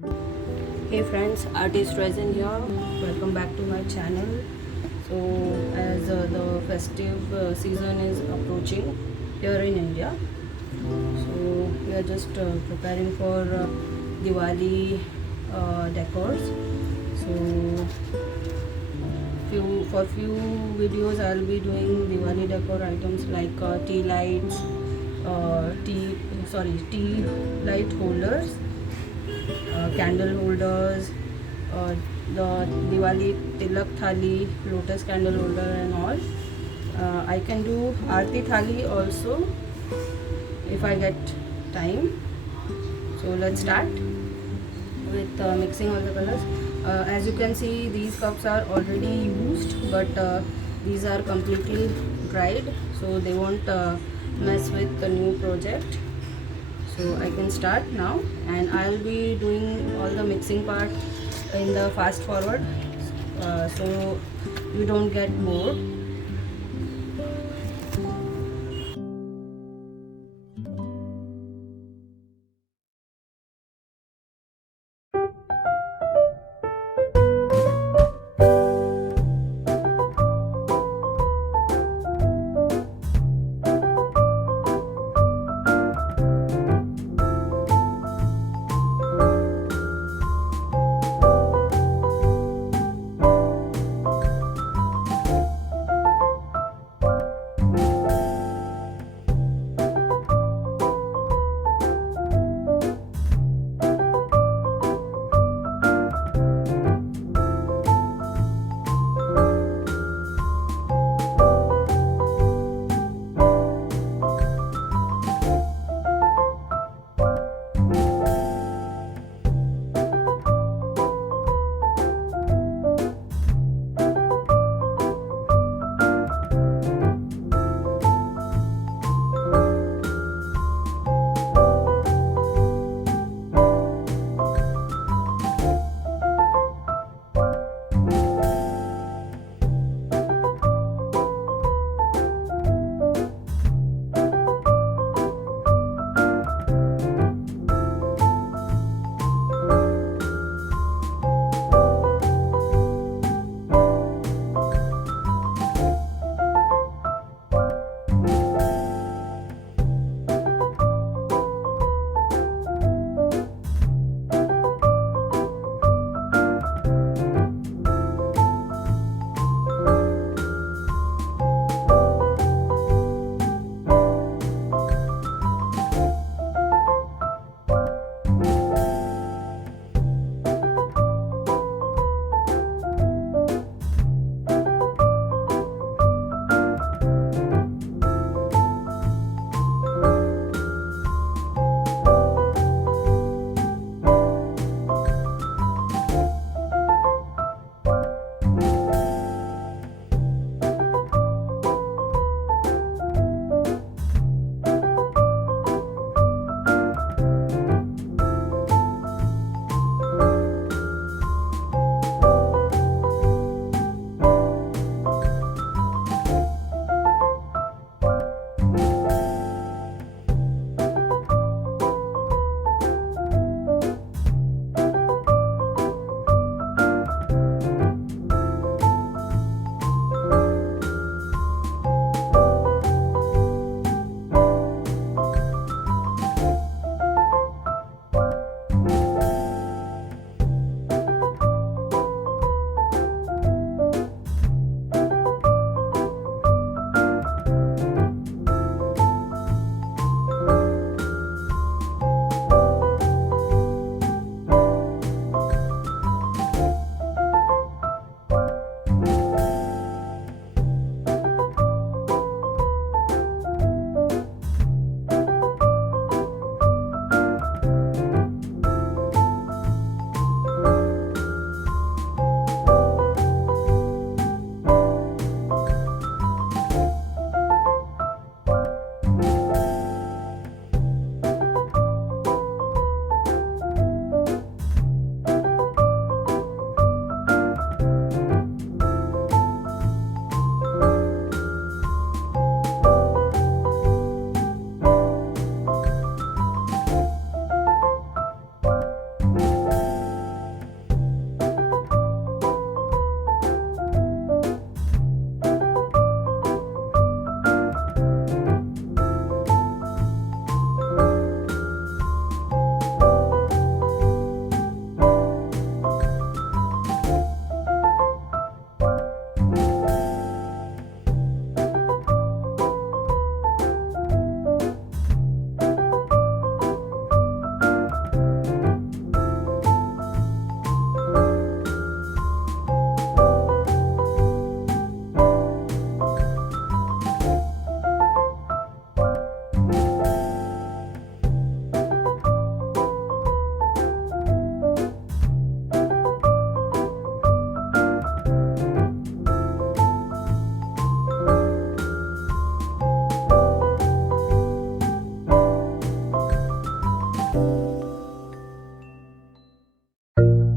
Hey friends, artist Resin here. Welcome back to my channel. So as the festive season is approaching here in India, so we are just preparing for Diwali decors. So few videos I'll be doing Diwali decor items like tea lights, tea light holders, candle holders, uh, the Diwali tilak thali, lotus candle holder and all. I can do aarti thali also if I get time. So let's start with mixing all the colors. As you can see, these cups are already used, but these are completely dried, so they won't mess with the new project. So I can start now, and I'll be doing all the mixing part in the fast forward, so you don't get bored.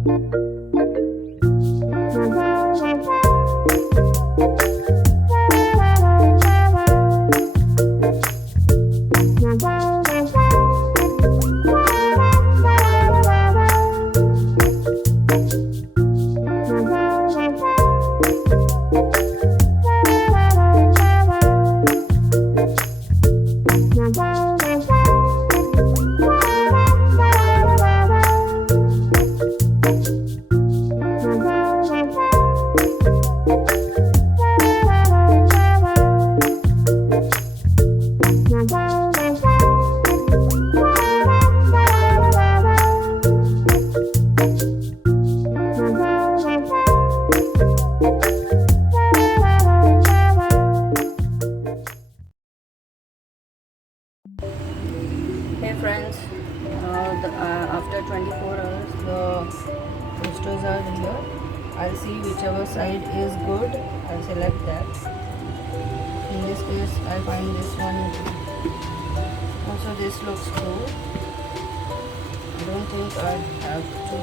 Hey friends, after 24 hours the posters are here. I'll see whichever side is good. I'll select that. In this case I'll find this one. Also this looks cool. I don't think I have to.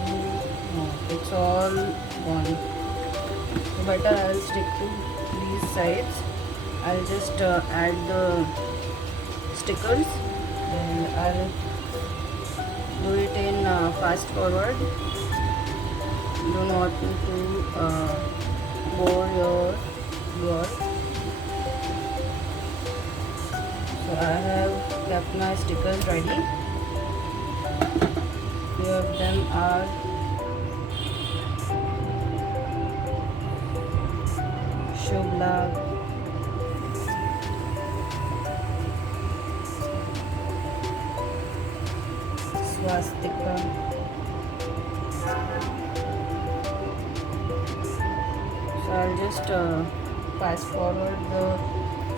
No, it's all gone. So better I'll stick to these sides. I'll just add the stickers and I'll do it in fast forward. You don't want to bore your viewer. So I have kept my stickers ready. Few of them are Shubh, swastika. So I'll just fast forward the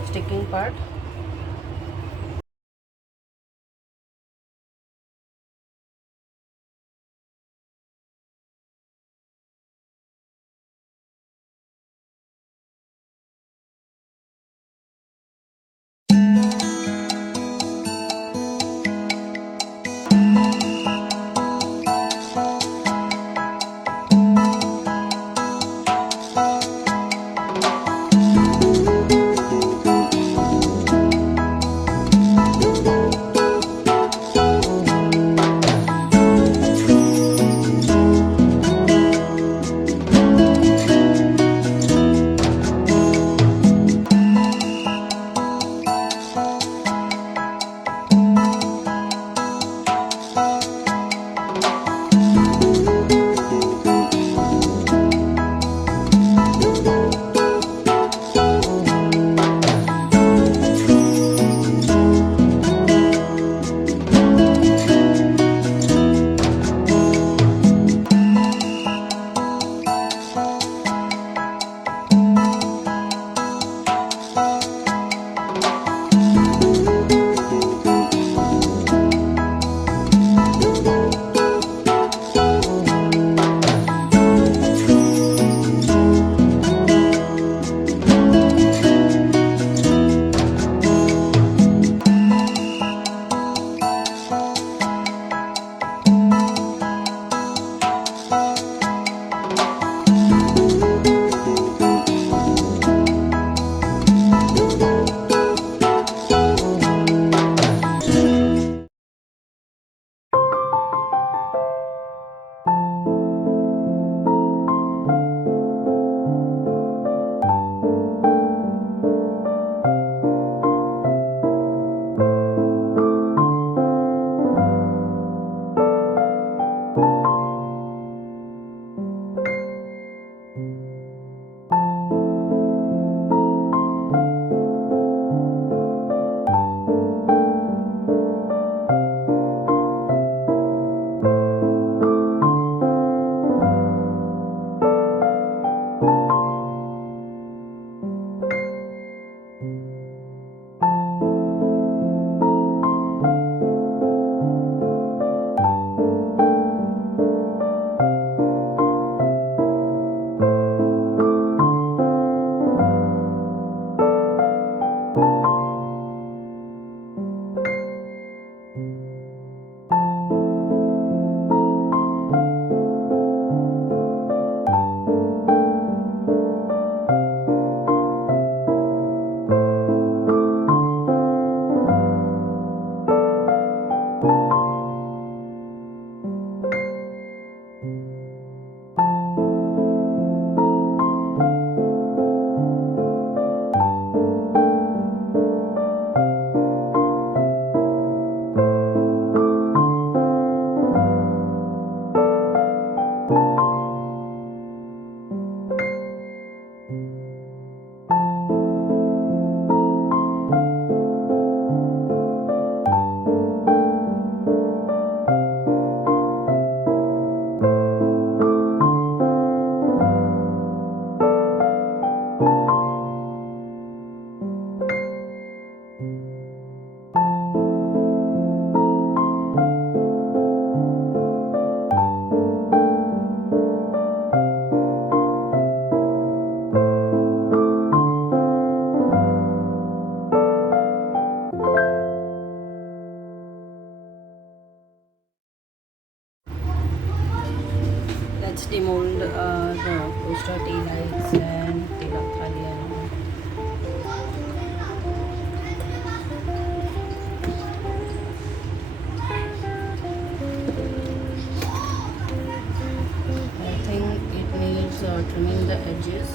sticking part. let's demold the poster taillights and tilak thali and all. I think it needs trimming the edges.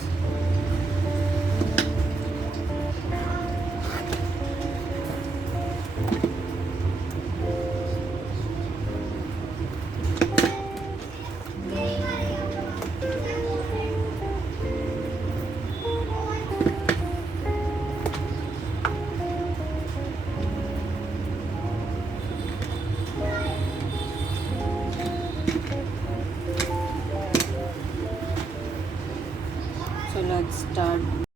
So let's start